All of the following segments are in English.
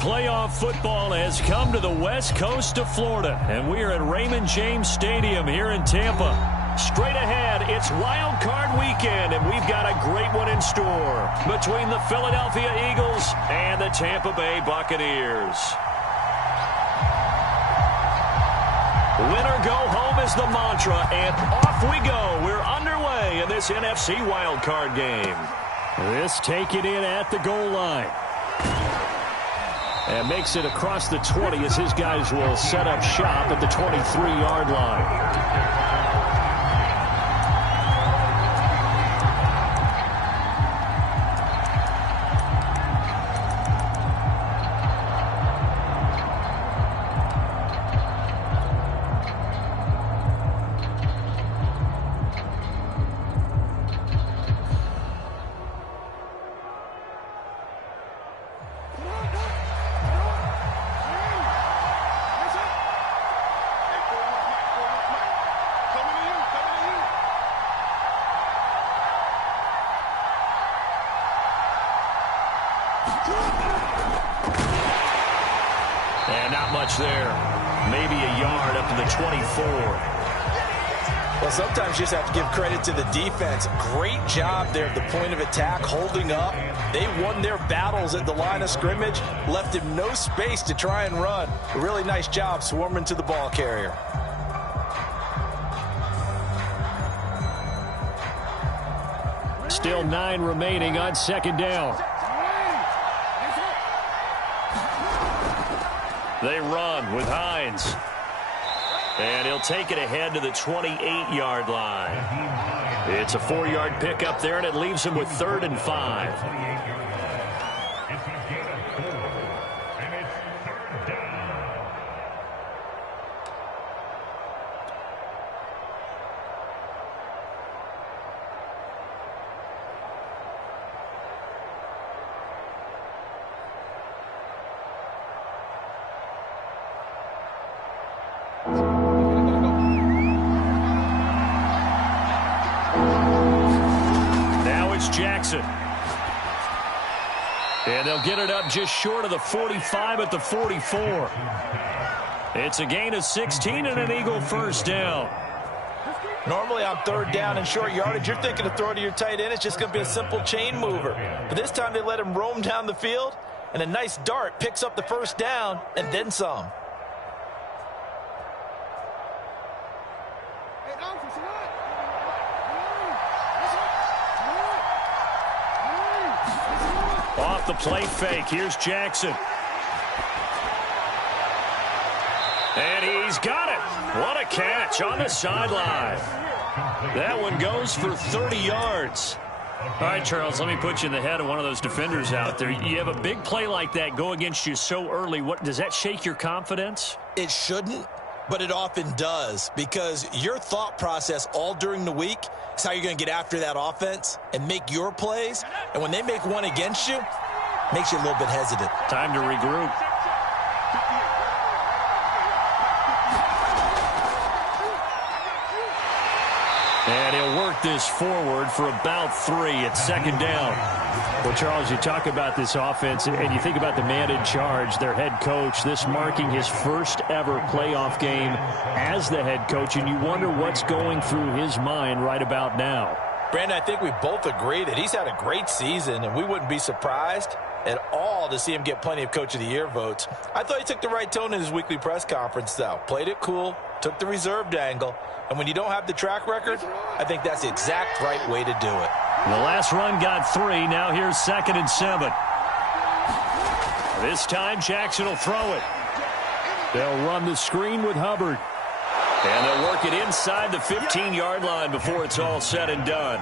Playoff football has come to the west coast of Florida, and we are at Raymond James Stadium here in Tampa. Straight ahead, it's Wild Card Weekend, and we've got a great one in store between the Philadelphia Eagles and the Tampa Bay Buccaneers. Win or go home is the mantra, and off we go. We're underway in this NFC Wild Card game. This taken in at the goal line. And makes it across the 20 as his guys will set up shop at the 23-yard line. And not much there. Maybe a yard up to the 24. Well, sometimes you just have to give credit to the defense. Great job there at the point of attack, holding up. They won their battles at the line of scrimmage, left him no space to try and run. A really nice job swarming to the ball carrier. Still 9 remaining on second down. They run with Hines. And he'll take it ahead to the 28-yard line. It's a 4-yard pickup there, and it leaves him with 3rd and 5. Jackson. And they'll get it up just short of the 45 at the 44. It's a gain of 16 and an Eagle first down. Normally on 3rd down and short yardage, you're thinking to throw to your tight end. It's just going to be a simple chain mover. But this time they let him roam down the field, and a nice dart picks up the first down and then some. Off the play fake, here's Jackson. And he's got it. What a catch on the sideline. That one goes for 30 yards. All right, Charles, let me put you in the head of one of those defenders out there. You have a big play like that go against you so early. What does that shake your confidence? It shouldn't, but it often does, because your thought process all during the week is how you're going to get after that offense and make your plays. And when they make one against you, makes you a little bit hesitant. Time to regroup. And he'll work this forward for about 3 at second down. Well, Charles, you talk about this offense, and you think about the man in charge, their head coach, this marking his first ever playoff game as the head coach, and you wonder what's going through his mind right about now. Brandon, I think we both agree that he's had a great season, and we wouldn't be surprised at all to see him get plenty of Coach of the Year votes. I thought he took the right tone in his weekly press conference, though. Played it cool, took the reserved angle, and when you don't have the track record, I think that's the exact right way to do it. The last run got 3. Now here's 2nd and 7. This time Jackson will throw it. They'll run the screen with Hubbard. And they'll work it inside the 15-yard line before it's all said and done.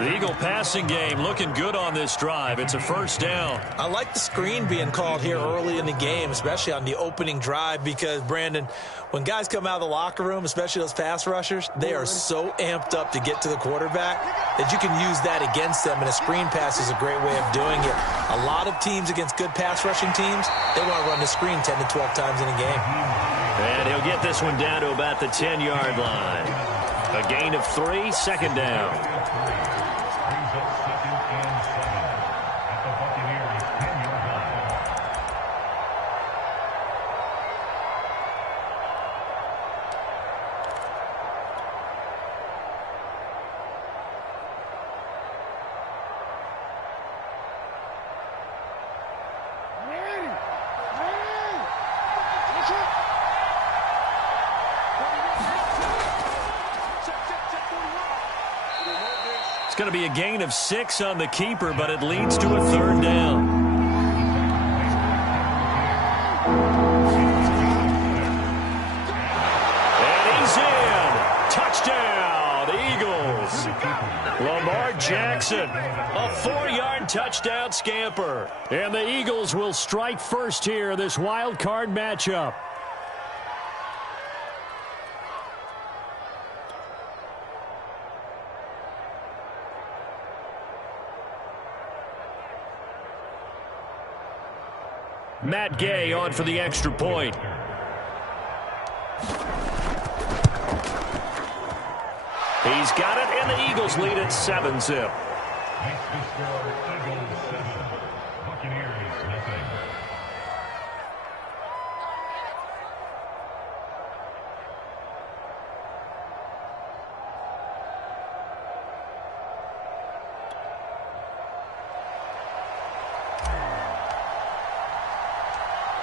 The Eagle passing game looking good on this drive. It's a first down. I like the screen being called here early in the game, especially on the opening drive, because, Brandon, when guys come out of the locker room, especially those pass rushers, they are so amped up to get to the quarterback that you can use that against them, and a screen pass is a great way of doing it. A lot of teams against good pass rushing teams, they want to run the screen 10 to 12 times in a game. And he'll get this one down to about the 10-yard line. A gain of 3, second down. going to be a gain of 6 on the keeper, but it leads to a 3rd down. And he's in. Touchdown, Eagles. Lamar Jackson, a 4-yard touchdown scamper. And the Eagles will strike first here, this wild card matchup. Matt Gay on for the extra point. He's got it, and the Eagles lead at 7-zip.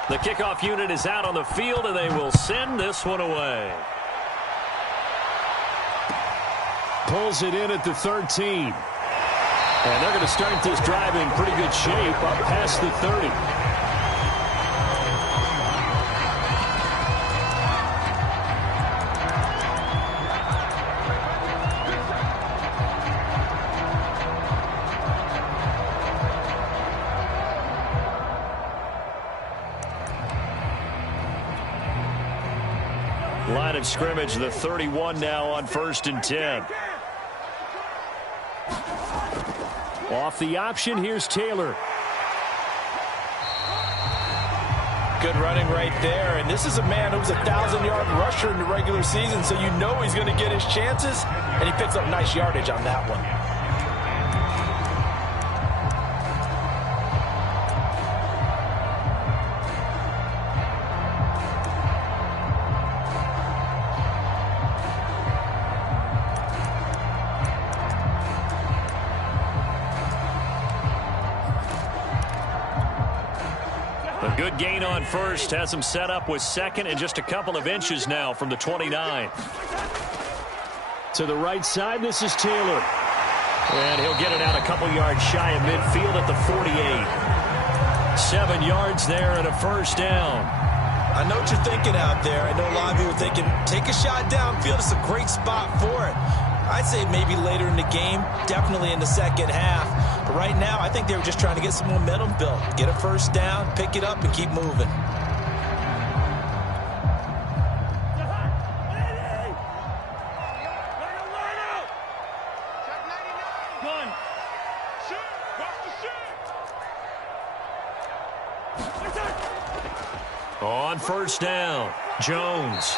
The kickoff unit is out on the field, and they will send this one away. Pulls it in at the 13. And they're going to start this drive in pretty good shape up past the 30. Line of scrimmage, the 31 now on 1st and 10. Off the option, here's Taylor. Good running right there, and this is a man who was a 1,000-yard rusher in the regular season, so you know he's going to get his chances, and he picks up nice yardage on that one. A good gain on first, has him set up with 2nd and just a couple of inches now from the 29. To the right side, this is Taylor. And he'll get it out a couple yards shy of midfield at the 48. 7 yards there and a 1st down. I know what you're thinking out there. I know a lot of you are thinking, take a shot downfield. It's a great spot for it. I'd say maybe later in the game, definitely in the second half. But right now, I think they were just trying to get some momentum built. Get a 1st down, pick it up, and keep moving. On 1st down, Jones.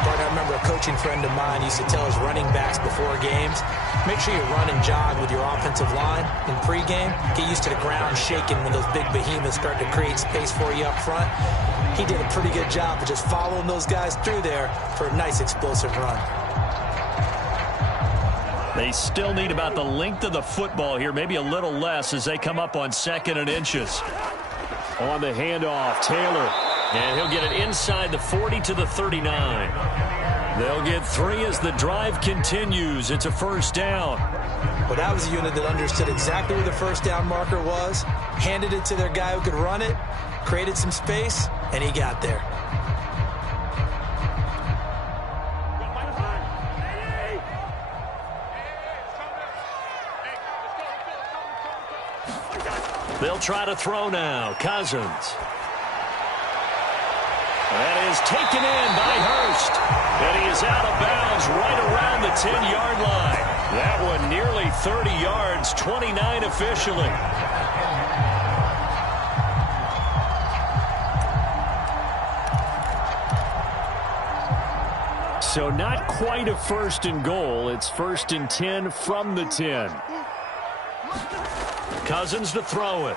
I remember a coaching friend of mine used to tell his running backs before games, make sure you run and jog with your offensive line in pregame. Get used to the ground shaking when those big behemoths start to create space for you up front. He did a pretty good job of just following those guys through there for a nice explosive run. They still need about the length of the football here, maybe a little less as they come up on 2nd and inches. On the handoff, Taylor. And he'll get it inside the 40 to the 39. They'll get 3 as the drive continues. It's a 1st down. Well, that was a unit that understood exactly where the 1st down marker was, handed it to their guy who could run it, created some space, and he got there. They'll try to throw now. Cousins. That is taken in by Hurst. And he is out of bounds right around the 10-yard line. That one nearly 30 yards, 29 officially. So not quite a 1st and goal. It's 1st and 10 from the 10. Cousins to throw it.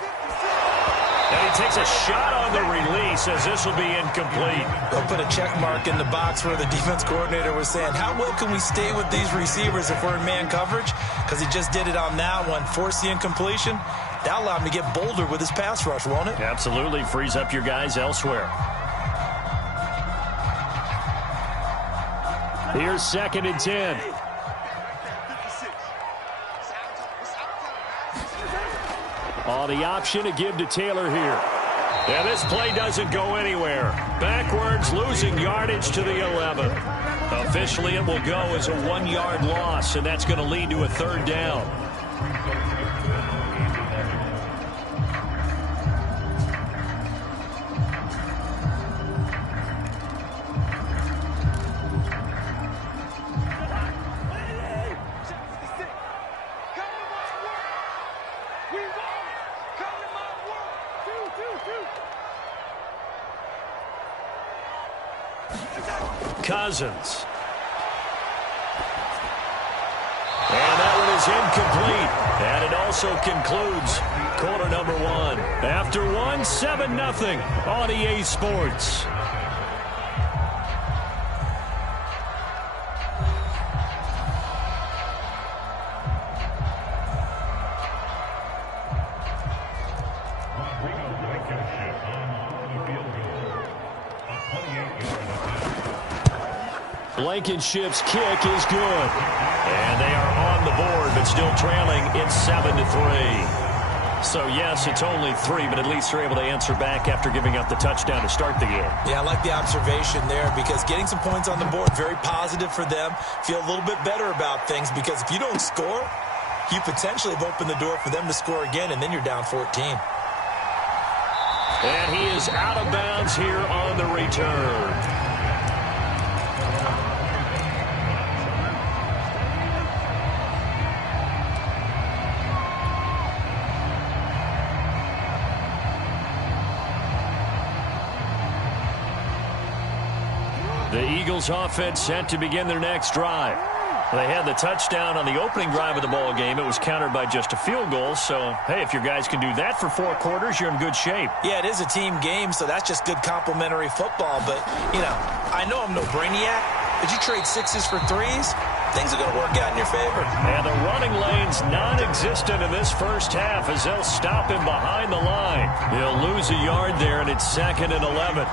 And he takes a shot on the release as this will be incomplete. They'll put a check mark in the box where the defense coordinator was saying, how well can we stay with these receivers if we're in man coverage? Because he just did it on that one, forced the incompletion. That'll allow him to get bolder with his pass rush, won't it? Absolutely. Frees up your guys elsewhere. Here's 2nd and 10. On the option to give to Taylor here. And this play doesn't go anywhere. Backwards, losing yardage to the 11. Officially, it will go as a 1-yard loss, and that's going to lead to a 3rd down. Cousins. And that one is incomplete. And it also concludes quarter number 1. After 1, 7-0 on EA Sports. Blankenship's kick is good. And they are on the board, but still trailing. It's 7-3. So, yes, it's only 3, but at least they're able to answer back after giving up the touchdown to start the game. Yeah, I like the observation there because getting some points on the board, very positive for them. Feel a little bit better about things because if you don't score, you potentially have opened the door for them to score again, and then you're down 14. And he is out of bounds here on the return. The Eagles offense set to begin their next drive. They had the touchdown on the opening drive of the ball game. It was countered by just a field goal. So, hey, if your guys can do that for 4 quarters, you're in good shape. Yeah, it is a team game, so that's just good complementary football. But, you know, I know I'm no brainiac, but you trade 6s for 3s, things are going to work out in your favor. And the running lane's non-existent in this first half as they'll stop him behind the line. He'll lose a yard there, and it's 2nd and 11.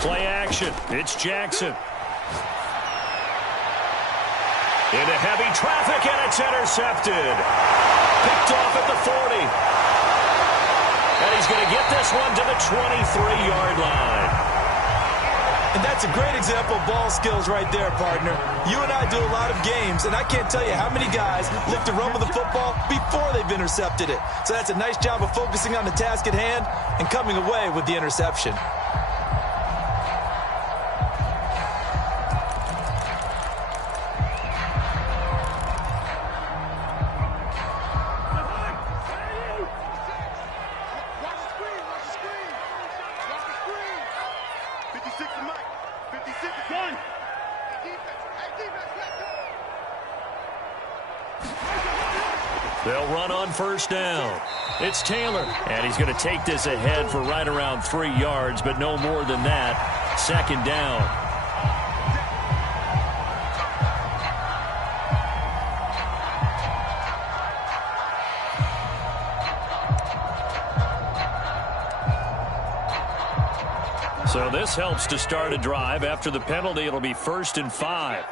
Play action. It's Jackson. Into heavy traffic, and it's intercepted. Picked off at the 40. And he's going to get this one to the 23-yard line. And that's a great example of ball skills right there, partner. You and I do a lot of games, and I can't tell you how many guys look to run with the football before they've intercepted it. So that's a nice job of focusing on the task at hand and coming away with the interception. They'll run on first down. It's Taylor, and he's going to take this ahead for right around 3 yards, but no more than that. 2nd down. So this helps to start a drive. After the penalty, it'll be 1st and 5.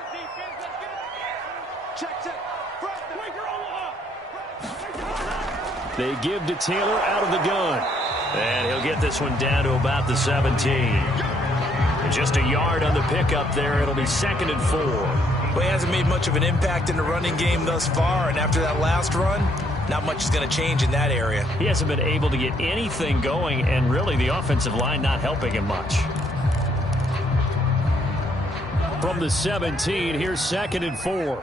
They give to Taylor out of the gun. And he'll get this one down to about the 17. And just a yard on the pickup there. It'll be 2nd and 4. Well, he hasn't made much of an impact in the running game thus far. And after that last run, not much is going to change in that area. He hasn't been able to get anything going. And really, the offensive line not helping him much. From the 17, here's 2nd and 4.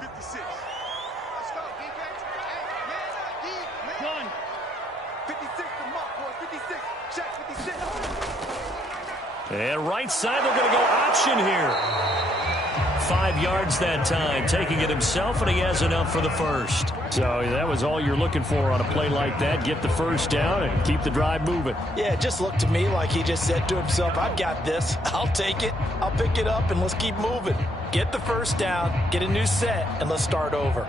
And right side, they're going to go option here. 5 yards that time, taking it himself, and he has enough for the first. So that was all you're looking for on a play like that. Get the first down and keep the drive moving. Yeah, it just looked to me like he just said to himself, I've got this. I'll take it. I'll pick it up, and let's keep moving. Get the first down, get a new set, and let's start over.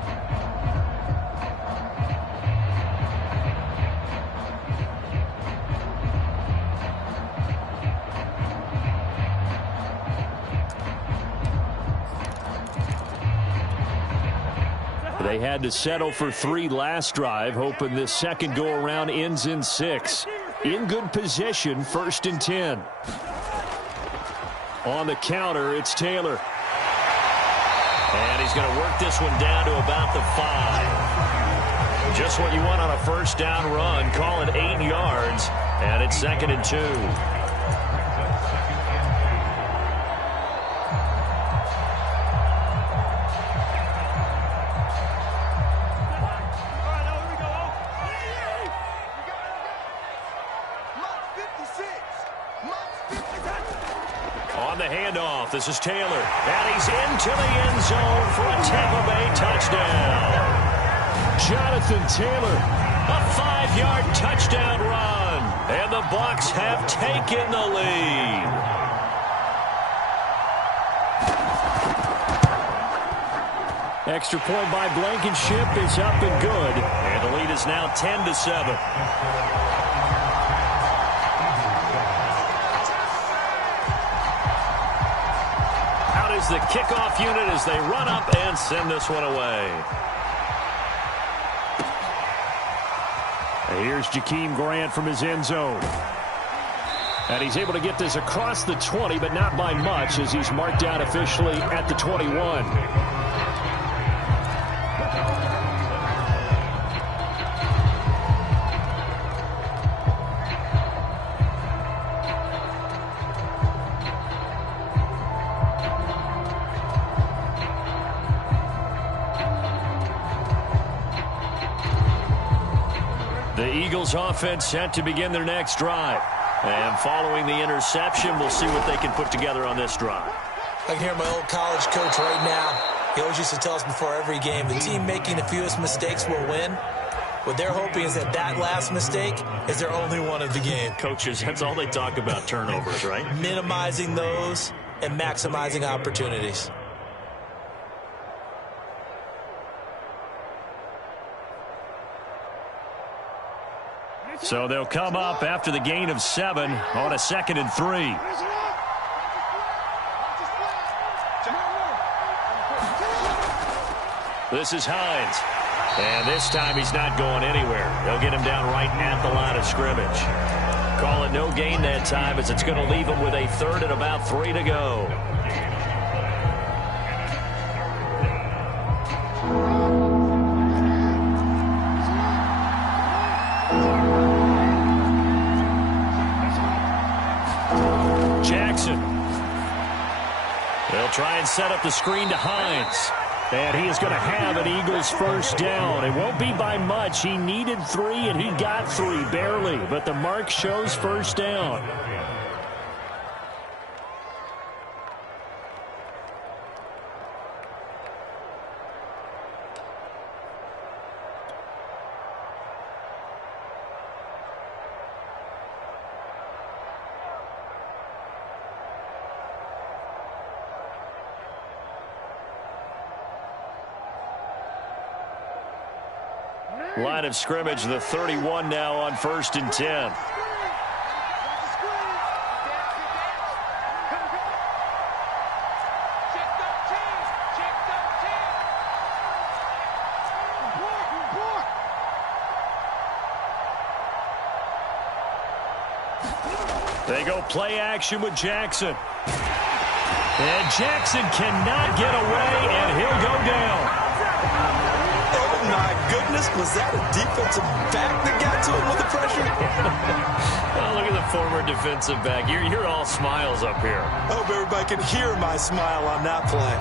They had to settle for 3 last drive, hoping this second go-around ends in 6. In good position, 1st and 10. On the counter, it's Taylor. And he's going to work this one down to about the 5. Just what you want on a first down run. Call it 8 yards, and it's 2nd and 2. On the handoff, this is Taylor. And he's into the end zone for a Tampa Bay touchdown. Jonathan Taylor, a 5-yard touchdown run. And the Bucs have taken the lead. Extra point by Blankenship is up and good. And the lead is now 10-7. Is the kickoff unit as they run up and send this one away. And here's Jakeem Grant from his end zone. And he's able to get this across the 20, but not by much, as he's marked down officially at the 21. The Eagles offense set to begin their next drive. And following the interception, we'll see what they can put together on this drive. I can hear my old college coach right now. He always used to tell us before every game, the team making the fewest mistakes will win. What they're hoping is that that last mistake is their only one of the game. Coaches, that's all they talk about, turnovers, right? Minimizing those and maximizing opportunities. So they'll come up after the gain of 7 on a 2nd and 3. This is Hines. And this time he's not going anywhere. They'll get him down right at the line of scrimmage. Call it no gain that time, as it's going to leave him with a 3rd and about 3 to go. Jackson. They'll try and set up the screen to Hines. And he is going to have an Eagles first down. It won't be by much. He needed 3, and he got 3, barely. But the mark shows first down. Line of scrimmage, the 31 now on 1st and 10. They go play action with Jackson. And Jackson cannot get away, and he'll go down. My goodness, was that a defensive back that got to him with the pressure? Oh, look at the former defensive back. You're all smiles up here. I hope everybody can hear my smile on that play.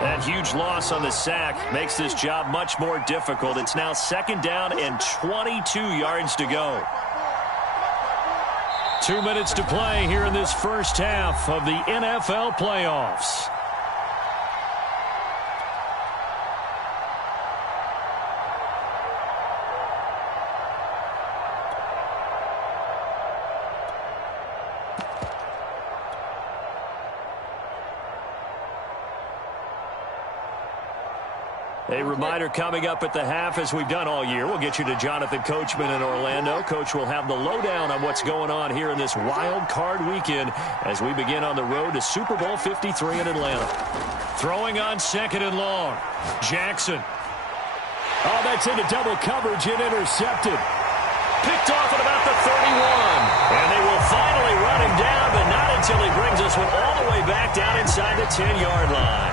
That That huge loss on the sack makes this job much more difficult. It's now 2nd down and 22 yards to go. 2 minutes to play here in this first half of the NFL playoffs. A reminder coming up at the half, as we've done all year. We'll get you to Jonathan Coachman in Orlando. Coach will have the lowdown on what's going on here in this wild card weekend as we begin on the road to Super Bowl 53 in Atlanta. Throwing on 2nd and long. Jackson. Oh, that's into double coverage and intercepted. Picked off at about the 31. And they will finally run him down, but not until he brings this one all the way back down inside the 10-yard line.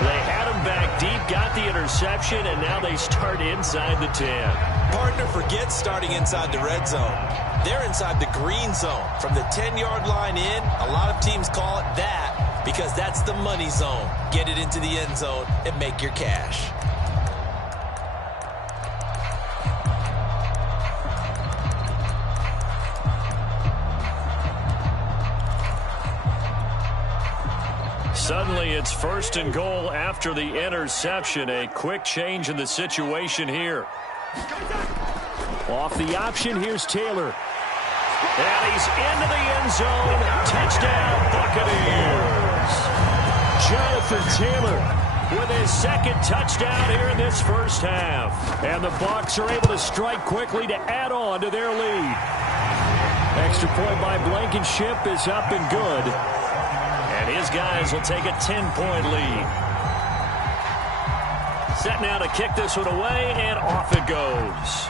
They had him back deep, got the interception, and now they start inside the 10. Partner forgets starting inside the red zone. They're inside the green zone. From the 10-yard line in, a lot of teams call it that because that's the money zone. Get it into the end zone and make your cash. Suddenly, it's 1st and goal after the interception. A quick change in the situation here. Off the option, here's Taylor. And he's into the end zone. Touchdown, Buccaneers. Jonathan Taylor with his 2nd touchdown here in this first half. And the Bucs are able to strike quickly to add on to their lead. Extra point by Blankenship is up and good. And his guys will take a 10-point lead. Set now to kick this one away, and off it goes.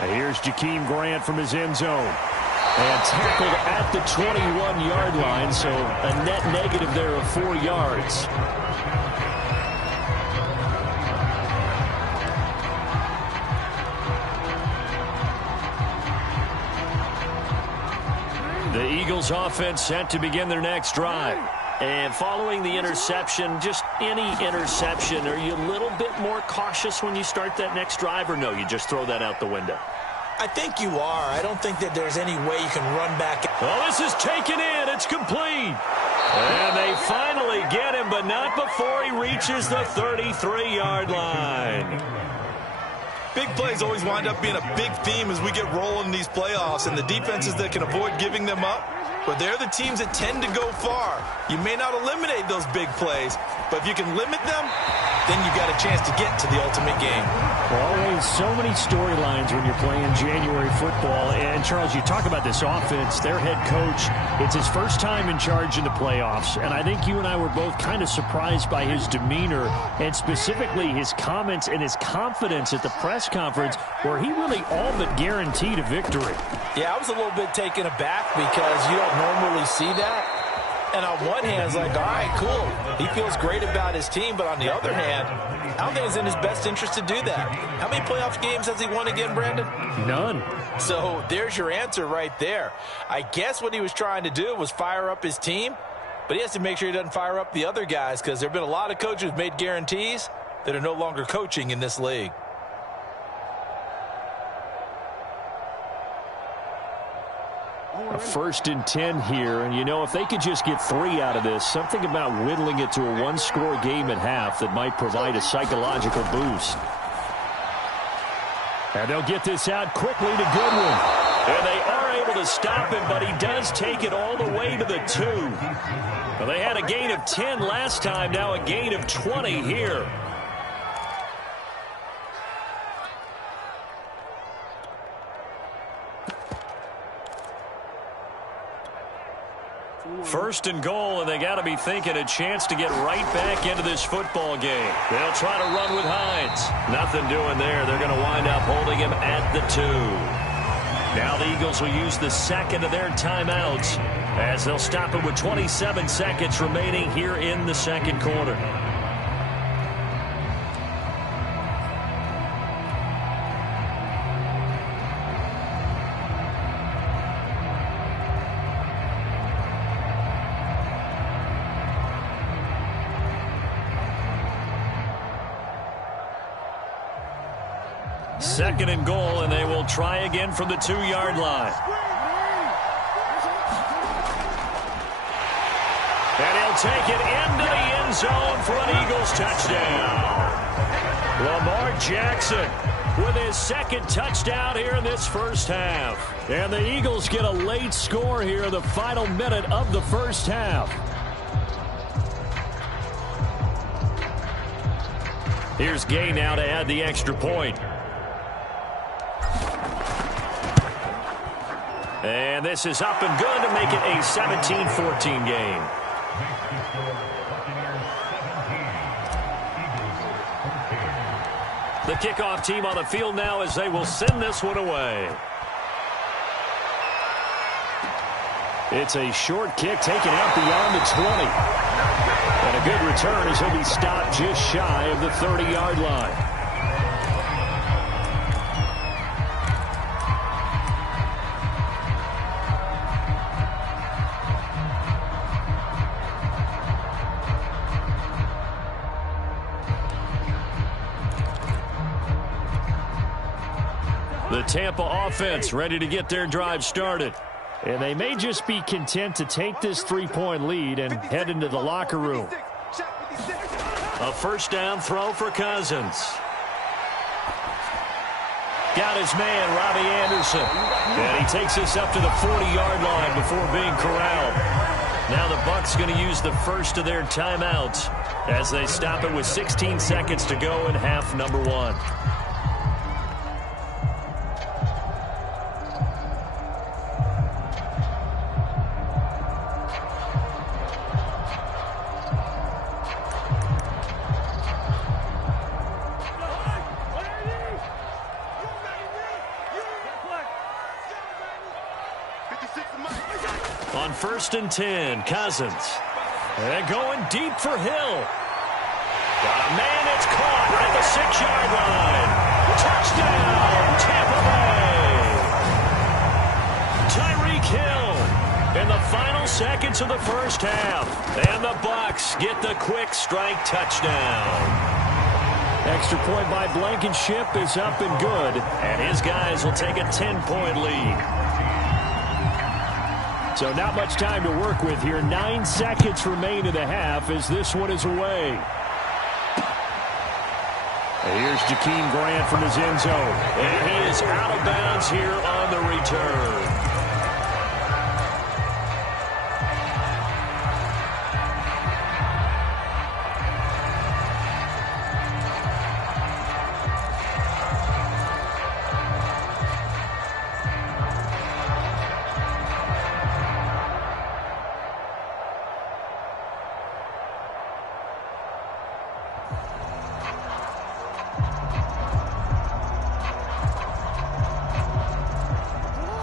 And here's Jakeem Grant from his end zone. And tackled at the 21-yard line, so a net negative there of 4 yards. The Eagles offense set to begin their next drive. And following the interception, just any interception, are you a little bit more cautious when you start that next drive, or no, you just throw that out the window? I think you are. I don't think that there's any way you can run back. Oh, this is taken in. It's complete. And they finally get him, but not before he reaches the 33-yard line. Big plays always wind up being a big theme as we get rolling in these playoffs, and the defenses that can avoid giving them up, but they're the teams that tend to go far. You may not eliminate those big plays, but if you can limit them, then you've got a chance to get to the ultimate game. Always so many storylines when you're playing January football. And, Charles, you talk about this offense, their head coach, it's his first time in charge in the playoffs. And I think you and I were both kind of surprised by his demeanor and specifically his comments and his confidence at the press conference where he really all but guaranteed a victory. Yeah, I was a little bit taken aback because you don't normally see that. And on one hand, it's like, all right, cool. He feels great about his team. But on the other hand, I don't think it's in his best interest to do that. How many playoff games has he won again, Brandon? None. So there's your answer right there. I guess what he was trying to do was fire up his team. But he has to make sure he doesn't fire up the other guys because there have been a lot of coaches who've made guarantees that are no longer coaching in this league. A 1st and 10 here, and you know, if they could just get 3 out of this, something about whittling it to a one-score game at half that might provide a psychological boost. And they'll get this out quickly to Goodwin. And they are able to stop him, but he does take it all the way to the 2. Well, they had a gain of 10 last time, now a gain of 20 here. First and goal, and they got to be thinking a chance to get right back into this football game. They'll try to run with Hines. Nothing doing there. They're going to wind up holding him at the 2. Now the Eagles will use the second of their timeouts as they'll stop him with 27 seconds remaining here in the second quarter. 2nd and goal, and they will try again from the 2-yard line. And he'll take it into the end zone for an Eagles touchdown. Lamar Jackson with his 2nd touchdown here in this first half. And the Eagles get a late score here in the final minute of the first half. Here's Gay now to add the extra point. And this is up and good to make it a 17-14 game. The kickoff team on the field now as they will send this one away. It's a short kick taken out beyond the 20. And a good return as he'll be stopped just shy of the 30-yard line. The Tampa offense ready to get their drive started. And they may just be content to take this 3-point lead and head into the locker room. A first down throw for Cousins. Got his man, Robbie Anderson. And he takes this up to the 40-yard line before being corralled. Now the Bucs going to use the first of their timeouts as they stop it with 16 seconds to go in half number 1. On 1st and 10, Cousins. And going deep for Hill. Got a man, it's caught at the 6-yard line. Touchdown, Tampa Bay. Tyreek Hill in the final seconds of the first half. And the Bucs get the quick strike touchdown. Extra point by Blankenship is up and good. And his guys will take a 10-point lead. So not much time to work with here. 9 seconds remain in the half as this one is away. And here's Jakeem Grant from his end zone. And he is out of bounds here on the return.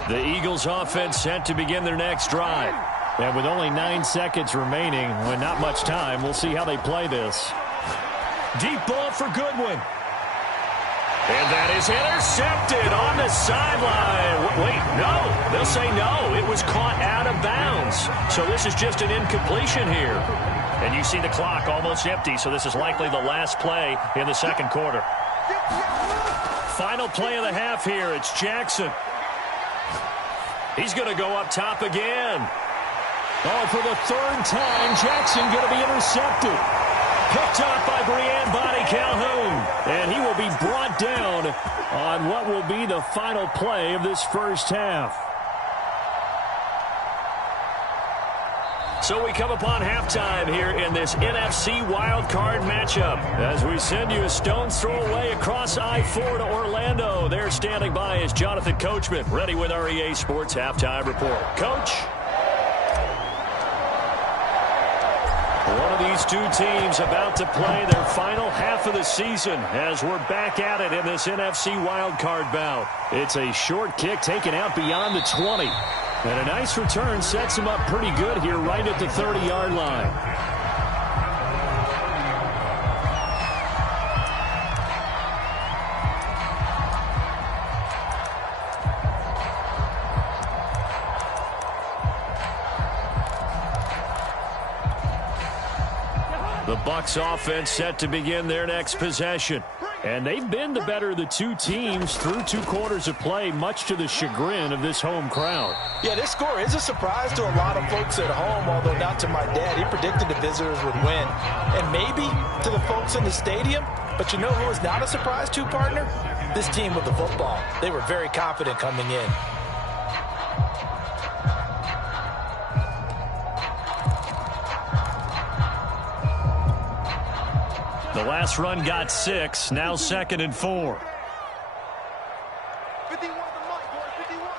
The Eagles offense set to begin their next drive. And with only 9 seconds remaining, and not much time, we'll see how they play this. Deep ball for Goodwin. And that is intercepted on the sideline. Wait, no. They'll say no. It was caught out of bounds. So this is just an incompletion here. And you see the clock almost empty, so this is likely the last play in the second quarter. Final play of the half here. It's Jackson. He's going to go up top again. Oh, for the 3rd time, Jackson going to be intercepted. Picked up by Brian Body Calhoun. And he will be brought down on what will be the final play of this first half. So we come upon halftime here in this NFC wildcard matchup. As we send you a stone's throw away across I-4 to Orlando. There standing by is Jonathan Coachman, ready with our EA Sports Halftime Report. Coach? One of these two teams about to play their final half of the season as we're back at it in this NFC wildcard bout. It's a short kick taken out beyond the 20. And a nice return sets him up pretty good here right at the 30-yard line. The Bucs offense set to begin their next possession. And they've been the better of the two teams through 2 quarters of play, much to the chagrin of this home crowd. Yeah, this score is a surprise to a lot of folks at home, although not to my dad. He predicted the visitors would win. And maybe to the folks in the stadium. But you know who is not a surprise to, partner? This team with the football. They were very confident coming in. The last run got 6, now 2nd and 4. 51 to Mike, boy, 51.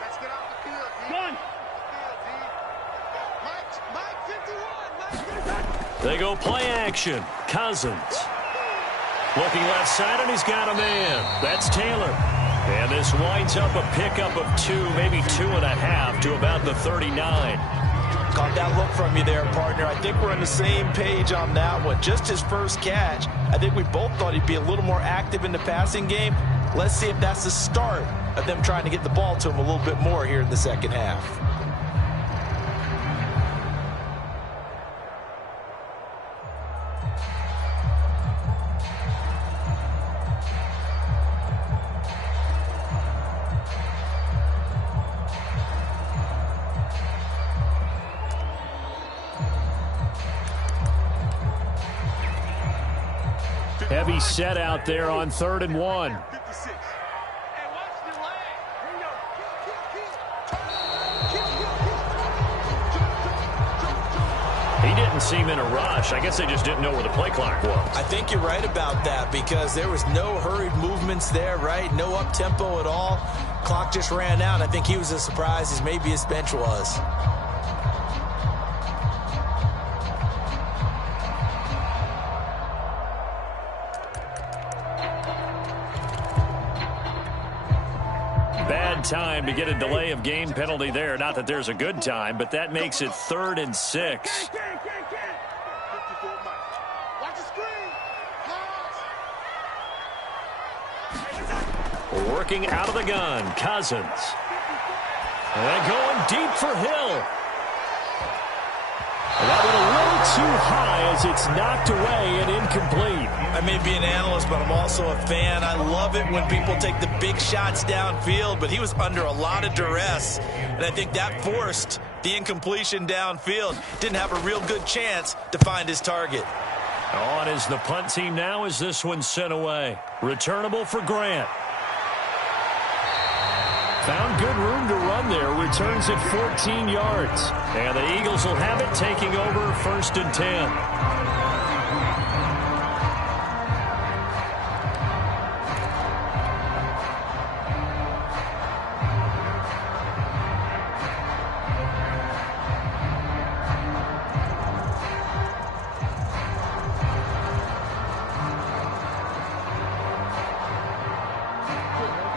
Let's get off the field, D. Run. Mike, 51. They go play action. Cousins. Looking left side, and he's got a man. That's Taylor. And this winds up a pickup of 2, maybe 2.5 to about the 39. Caught that look from you there, partner. I think we're on the same page on that one. Just his first catch. I think we both thought he'd be a little more active in the passing game. Let's see if that's the start of them trying to get the ball to him a little bit more here in the second half. Heavy set out there on 3rd and 1. He didn't seem in a rush. I guess they just didn't know where the play clock was. I think you're right about that because there was no hurried movements there, right? No up-tempo at all. Clock just ran out. I think he was as surprised as maybe his bench was. Bad time to get a delay of game penalty there. Not that there's a good time, but that makes it 3rd and 6. Working out of the gun, Cousins. And going deep for Hill. And that went a little too high as it's knocked away and incomplete. I may be an analyst, but I'm also a fan. I love it when people take the big shots downfield, but he was under a lot of duress, and I think that forced the incompletion downfield. Didn't have a real good chance to find his target. On is the punt team now as this one's sent away. Returnable for Grant. Found good room to run there. Returns at 14 yards. And the Eagles will have it, taking over 1st and 10.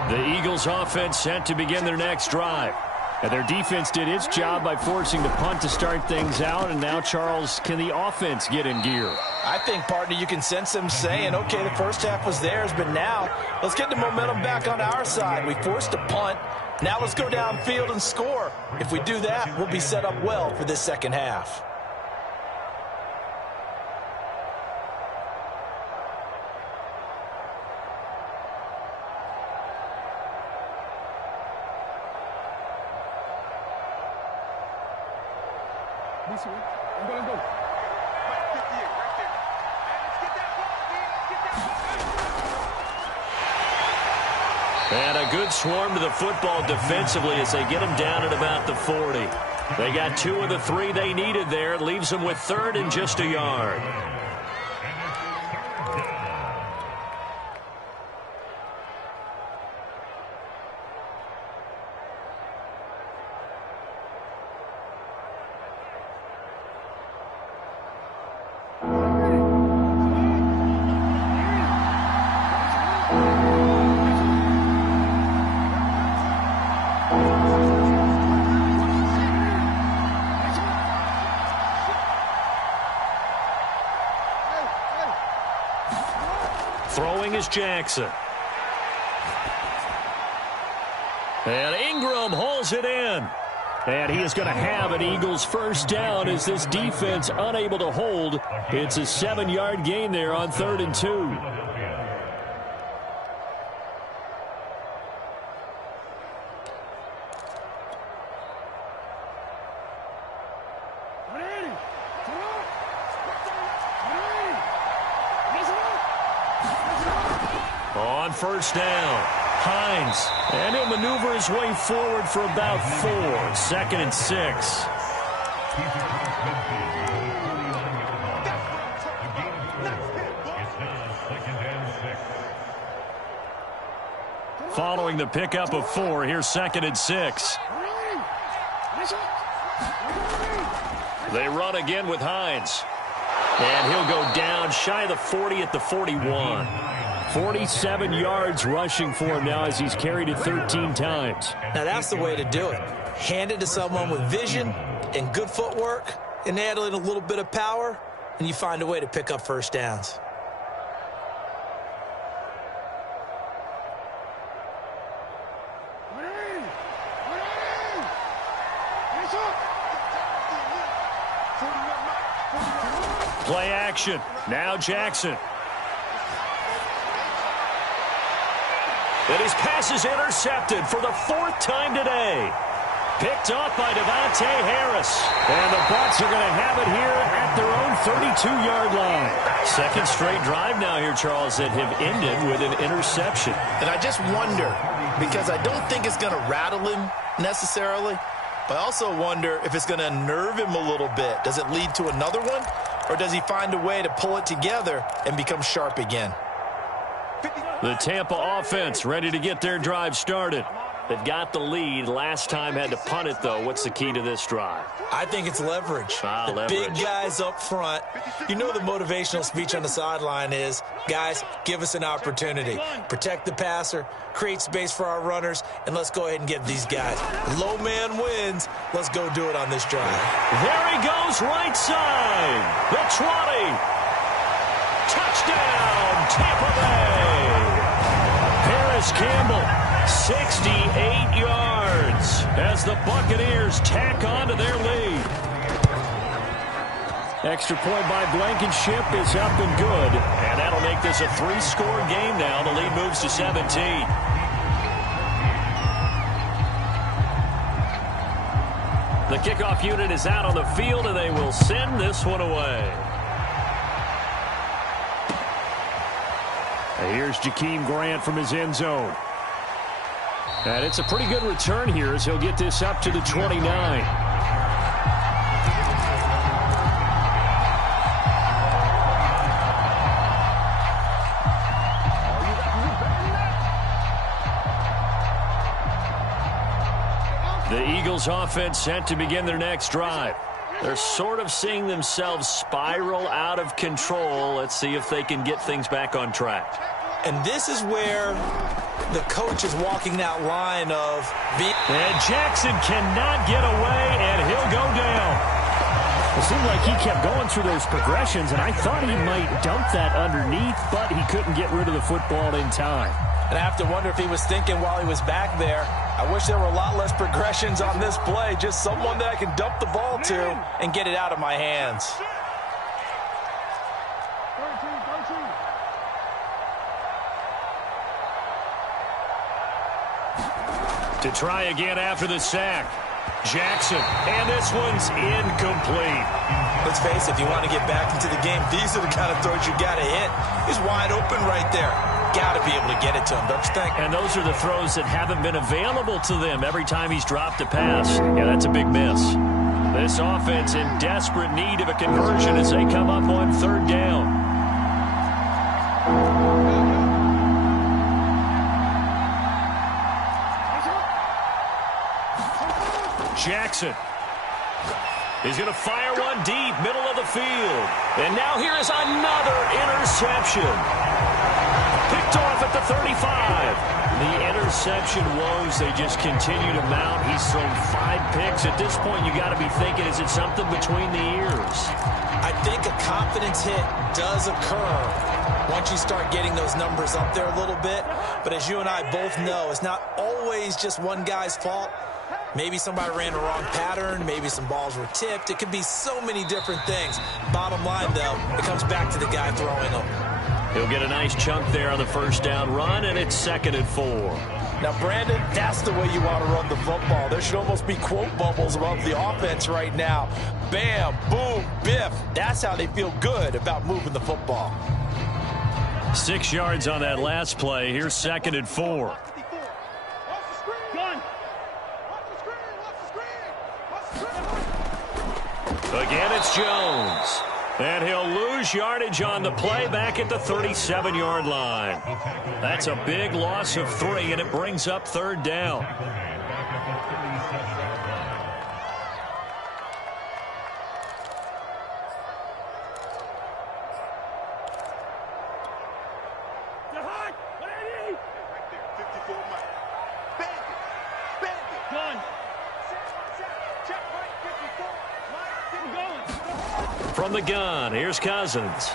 The Eagles offense set to begin their next drive. And their defense did its job by forcing the punt to start things out. And now, Charles, can the offense get in gear? I think, partner, you can sense them saying, okay, the first half was theirs, but now let's get the momentum back on our side. We forced a punt. Now let's go downfield and score. If we do that, we'll be set up well for this second half. I'm going to go. 58, right there. Let's get that ball, And a good swarm to the football defensively as they get them down at about the 40. They got 2 of the 3 they needed there. It leaves them with 3rd and just a yard. Throwing is Jackson. And Ingram hauls it in. And he is going to have an Eagles first down as this defense unable to hold. It's a 7-yard gain there on 3rd and 2. On first down, Hines, and he'll maneuver his way forward for about 4. 2nd and 6. Following the pickup of 4, here's 2nd and 6. They run again with Hines. And he'll go down shy of the 40 at the 41. 47 yards rushing for him now as he's carried it 13 times. Now that's the way to do it. Hand it to someone with vision and good footwork and add in a little bit of power, and you find a way to pick up first downs. Play action. Now Jackson. And his pass is intercepted for the 4th time today. Picked off by Devontae Harris. And the Bucs are going to have it here at their own 32-yard line. 2nd straight drive now here, Charles, that have ended with an interception. And I just wonder, because I don't think it's going to rattle him necessarily, but I also wonder if it's going to unnerve him a little bit. Does it lead to another one? Or does he find a way to pull it together and become sharp again? The Tampa offense ready to get their drive started. They've got the lead. Last time had to punt it, though. What's the key to this drive? I think it's leverage. Leverage. Big guys up front. You know the motivational speech on the sideline is, guys, give us an opportunity. Protect the passer, create space for our runners, and let's go ahead and get these guys. Low man wins. Let's go do it on this drive. There he goes, right side. The 20. Touchdown, Tampa Bay. Paris Campbell, 68 yards as the Buccaneers tack on to their lead. Extra point by Blankenship is up and good. And that'll make this a 3-score game now. The lead moves to 17. The kickoff unit is out on the field, and they will send this one away. And here's Jakeem Grant from his end zone. And it's a pretty good return here as he'll get this up to the 29. The Eagles offense set to begin their next drive. They're sort of seeing themselves spiral out of control. Let's see if they can get things back on track. And this is where the coach is walking that line of being... And Jackson cannot get away, and he'll go down. It seemed like he kept going through those progressions, and I thought he might dump that underneath, but he couldn't get rid of the football in time. And I have to wonder if he was thinking while he was back there, I wish there were a lot less progressions on this play, just someone that I can dump the ball to and get it out of my hands. To try again after the sack. Jackson, and this one's incomplete. Let's face it, if you want to get back into the game, these are the kind of throws you got to hit. He's wide open right there. Got to be able to get it to him, don't you think? And those are the throws that haven't been available to them every time he's dropped a pass. Yeah, that's a big miss. This offense in desperate need of a conversion as they come up on 3rd down. Jackson. He's going to fire one deep, middle of the field. And now here is another interception. Picked off at the 35. The interception woes, they just continue to mount. He's thrown 5 picks. At this point, you got to be thinking, is it something between the ears? I think a confidence hit does occur once you start getting those numbers up there a little bit. But as you and I both know, it's not always just one guy's fault. Maybe somebody ran the wrong pattern. Maybe some balls were tipped. It could be so many different things. Bottom line, though, it comes back to the guy throwing them. He'll get a nice chunk there on the first down run, and it's 2nd and 4. Now, Brandon, that's the way you want to run the football. There should almost be quote bubbles above the offense right now. Bam, boom, biff. That's how they feel good about moving the football. 6 yards on that last play. Here's 2nd and 4. Again, it's Jones. And he'll lose yardage on the play back at the 37-yard line. That's a big loss of 3, and it brings up 3rd down. From the gun, here's Cousins.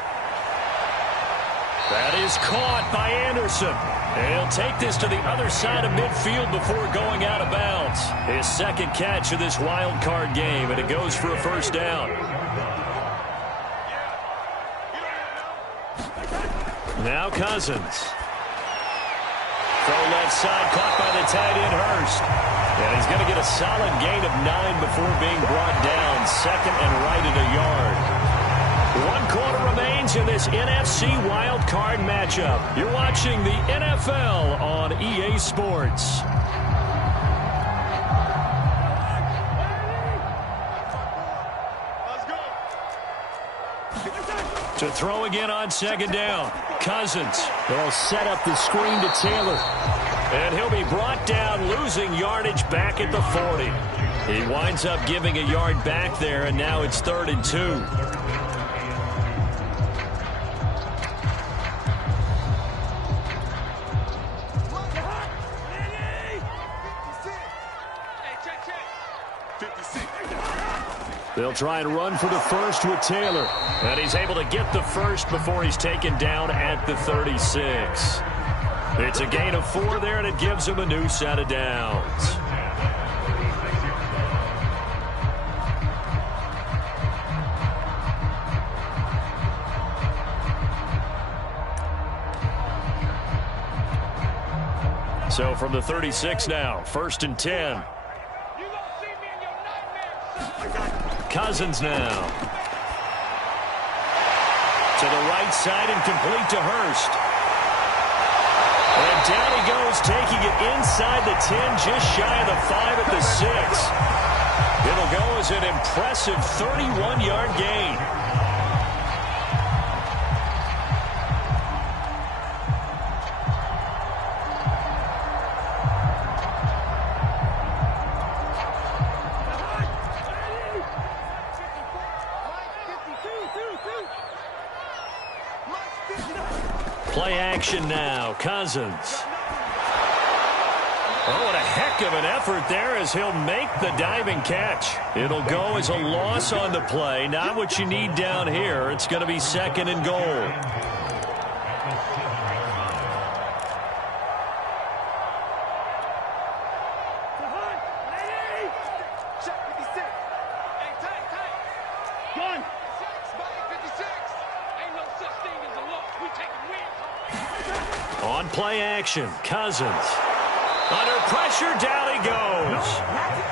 That is caught by Anderson. He'll take this to the other side of midfield before going out of bounds. His 2nd catch of this wild card game, and it goes for a 1st down. Now Cousins. Throw left side, caught by the tight end Hurst. And he's going to get a solid gain of 9 before being brought down. 2nd and right at a yard. 1 quarter remains in this NFC wild card matchup. You're watching the NFL on EA Sports. To throw again on 2nd down. Cousins. They'll set up the screen to Taylor. And he'll be brought down, losing yardage back at the 40. He winds up giving a yard back there, and now it's 3rd and 2. They'll try and run for the 1st with Taylor. And he's able to get the 1st before he's taken down at the 36. It's a gain of 4 there, and it gives him a new set of downs. So from the 36 now, 1st and 10. Cousins now. To the right side and complete to Hurst. And down he goes, taking it inside the 10, just shy of the 5 at the 6. It'll go as an impressive 31-yard gain. Play action now. Cousins. Oh, what a heck of an effort there as he'll make the diving catch. It'll go as a loss on the play. Not what you need down here. It's going to be 2nd and goal. On play action, Cousins. Under pressure, down he goes.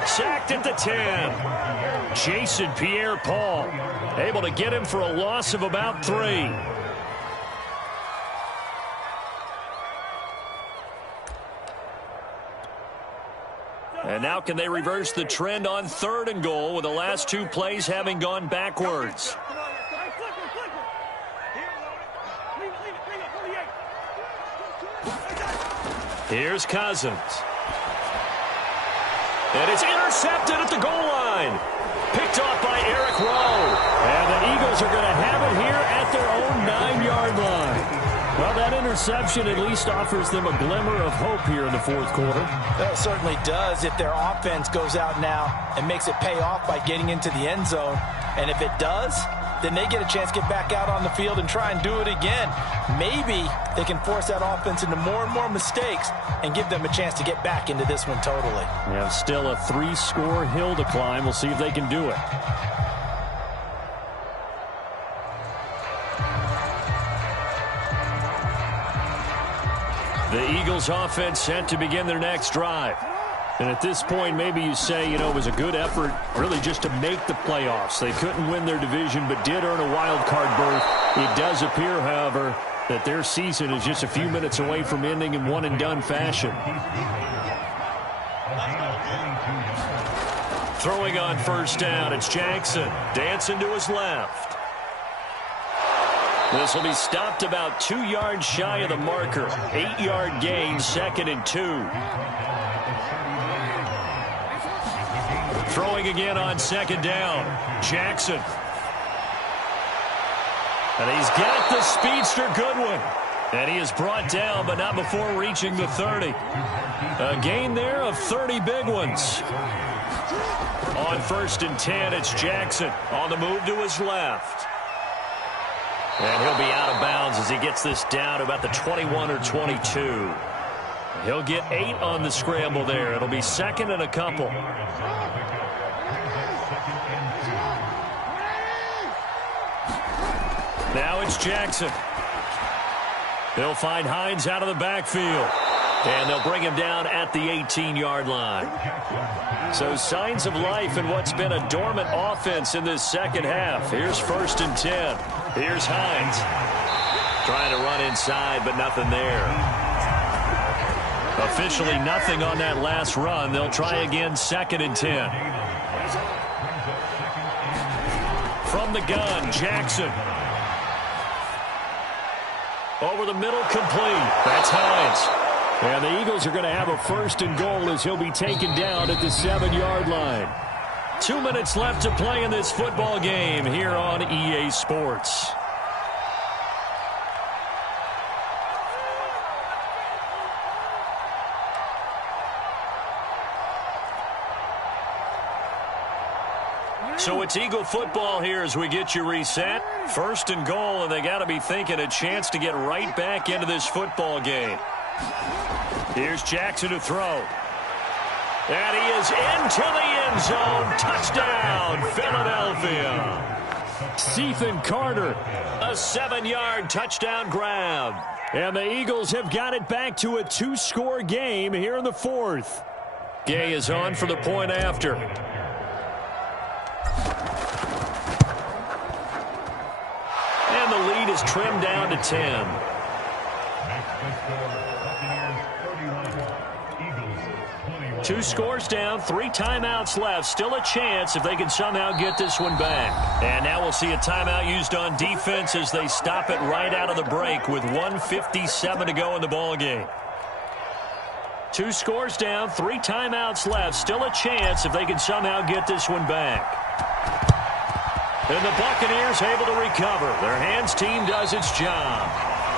Sacked at the 10. Jason Pierre-Paul able to get him for a loss of about 3. And now can they reverse the trend on 3rd and goal with the last 2 plays having gone backwards? Here's Cousins. And it's intercepted at the goal line. Picked off by Eric Rowe. And the Eagles are going to have it here at their own 9-yard line. Well, that interception at least offers them a glimmer of hope here in the 4th quarter. That certainly does if their offense goes out now and makes it pay off by getting into the end zone. And if it does, then they get a chance to get back out on the field and try and do it again. Maybe they can force that offense into more and more mistakes and give them a chance to get back into this one totally. We have still a 3-score hill to climb. We'll see if they can do it. The Eagles offense set to begin their next drive. And at this point, maybe you say, it was a good effort really just to make the playoffs. They couldn't win their division but did earn a wild card berth. It does appear, however, that their season is just a few minutes away from ending in one-and-done fashion. Throwing on first down, it's Jackson. Dancing to his left. This will be stopped about 2 yards shy of the marker. 8-yard gain, 2nd and 2. Throwing again on 2nd down. Jackson. And he's got the speedster Goodwin. And he is brought down, but not before reaching the 30. A gain there of 30 big ones. On 1st and 10, it's Jackson on the move to his left. And he'll be out of bounds as he gets this down to about the 21 or 22. He'll get 8 on the scramble there. It'll be 2nd and a couple. Now it's Jackson. They'll find Hines out of the backfield. And they'll bring him down at the 18-yard line. So signs of life in what's been a dormant offense in this second half. Here's 1st and 10. Here's Hines. Trying to run inside, but nothing there. Officially nothing on that last run. They'll try again 2nd and 10. From the gun, Jackson. Over the middle, complete. That's Hines. And the Eagles are going to have a 1st and goal as he'll be taken down at the 7-yard line. 2 minutes left to play in this football game here on EA Sports. So it's Eagle football here as we get you reset. 1st and goal, and they got to be thinking a chance to get right back into this football game. Here's Jackson to throw. And he is into the end zone. Touchdown, Philadelphia. Ethan Carter, a 7-yard touchdown grab. And the Eagles have got it back to a 2-score game here in the 4th. Gay is on for the point after. And the lead is trimmed down to 10. 2 scores down, 3 timeouts left. Still a chance if they can somehow get this one back. And now we'll see a timeout used on defense as they stop it right out of the break with 1:57 to go in the ballgame. 2 scores down, 3 timeouts left. Still a chance if they can somehow get this one back. And the Buccaneers able to recover. Their hands team does its job.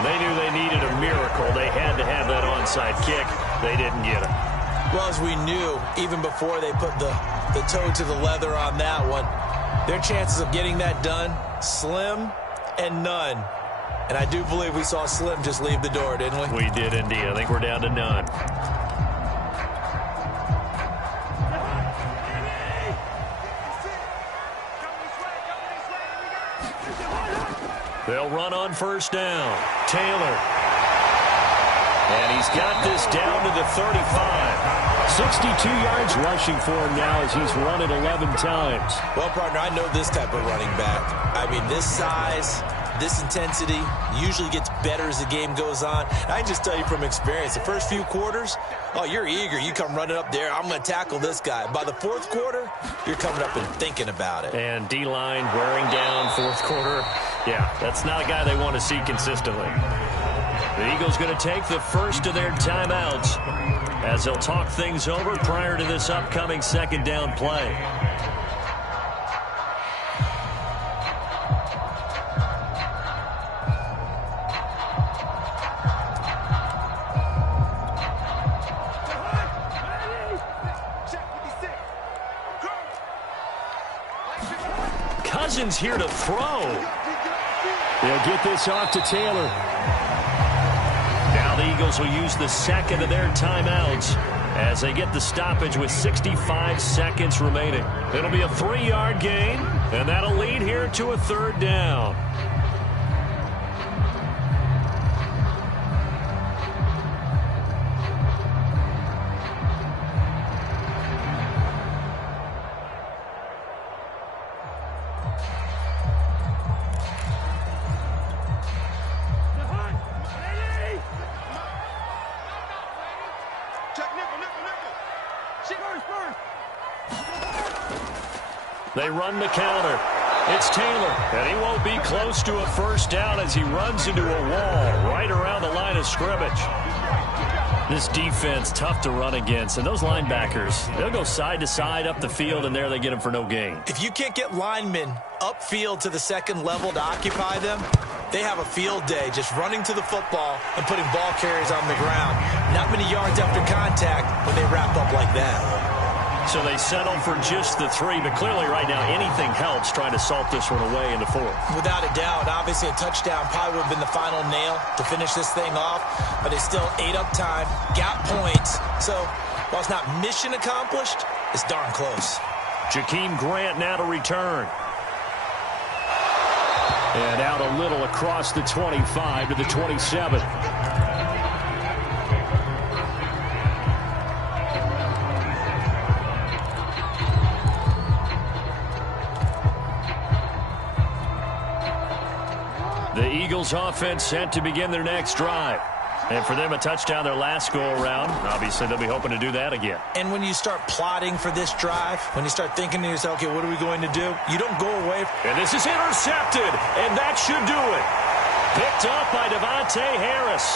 They knew they needed a miracle. They had to have that onside kick. They didn't get it. Well, as we knew, even before they put the toe to the leather on that one, their chances of getting that done, slim and none. And I do believe we saw Slim just leave the door, didn't we? We did indeed. I think we're down to none. They'll run on 1st down. Taylor. And he's got this down to the 35. 62 yards rushing for him now as he's run it 11 times. Well, partner, I know this type of running back. I mean, this size, this intensity usually gets better as the game goes on. I can just tell you from experience, the first few quarters, oh, you're eager. You come running up there. I'm going to tackle this guy. By the 4th quarter, you're coming up and thinking about it. And D-line wearing down 4th quarter. Yeah, that's not a guy they want to see consistently. The Eagles going to take the first of their timeouts as they'll talk things over prior to this upcoming 2nd down play. Cousins here to throw. They'll get this off to Taylor. Now the Eagles will use the second of their timeouts as they get the stoppage with 65 seconds remaining. It'll be a 3-yard gain, and that'll lead here to a 3rd down. They run the counter. It's Taylor, and he won't be close to a 1st down as he runs into a wall right around the line of scrimmage. This defense, tough to run against, and those linebackers, they'll go side to side up the field, and there they get them for no gain. If you can't get linemen upfield to the 2nd level to occupy them, they have a field day just running to the football and putting ball carriers on the ground. Not many yards after contact when they wrap up like that. So they settle for just the 3, but clearly right now anything helps trying to salt this one away in the 4th. Without a doubt, obviously a touchdown probably would have been the final nail to finish this thing off, but it's still ate up time, got points. So while it's not mission accomplished, it's darn close. Jakeem Grant now to return. And out a little across the 25 to the 27. The Eagles offense set to begin their next drive. And for them, a touchdown their last go-around. Obviously, they'll be hoping to do that again. And when you start plotting for this drive, when you start thinking to yourself, okay, what are we going to do? You don't go away. And this is intercepted, and that should do it. Picked up by Devontae Harris.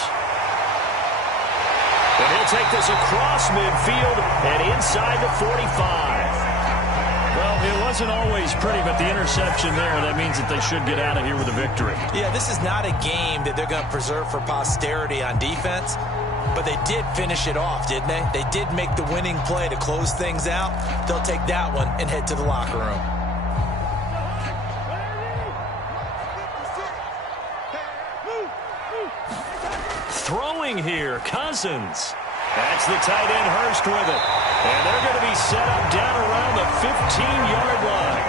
And he'll take this across midfield and inside the 45. Well, it wasn't always pretty, but the interception there, that means that they should get out of here with a victory. Yeah, this is not a game that they're going to preserve for posterity on defense, but they did finish it off, didn't they? They did make the winning play to close things out. They'll take that one and head to the locker room. Throwing here, Cousins. That's the tight end, Hurst, with it. And they're going to be set up down around the 15-yard line.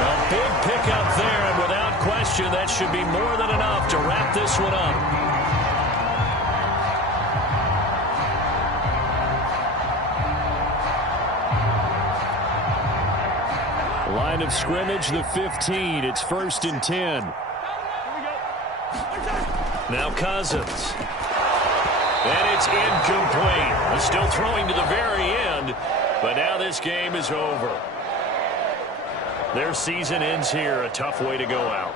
A big pickup there, and without question, that should be more than enough to wrap this one up. Line of scrimmage, the 15. It's 1st and 10. Now Cousins. And it's incomplete. Still throwing to the very end, but now this game is over. Their season ends here. A tough way to go out.